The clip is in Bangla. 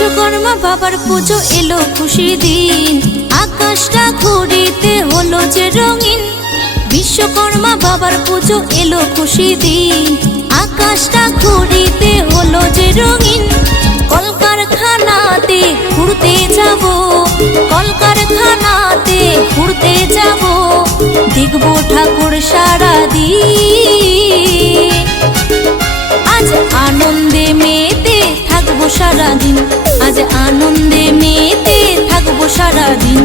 বিশ্বকর্মা বাবার পুজো এলো খুশির দিন, আকাশটা ঘুরিতে হলো যে রঙিন। বিশ্বকর্মা বাবার পুজো এলো খুশির দিন, আকাশটা ঘুরিতে হলো যে রঙিন। কলকারখানাতে ঘুরতে যাব, কলকারখানাতে ঘুরতে যাব, দেখবো ঠাকুর সারাদিন। আজ আনন্দে মেতে থাকবো সারাদিন, আজ আনন্দে মেতে থাকবো সারাদিন।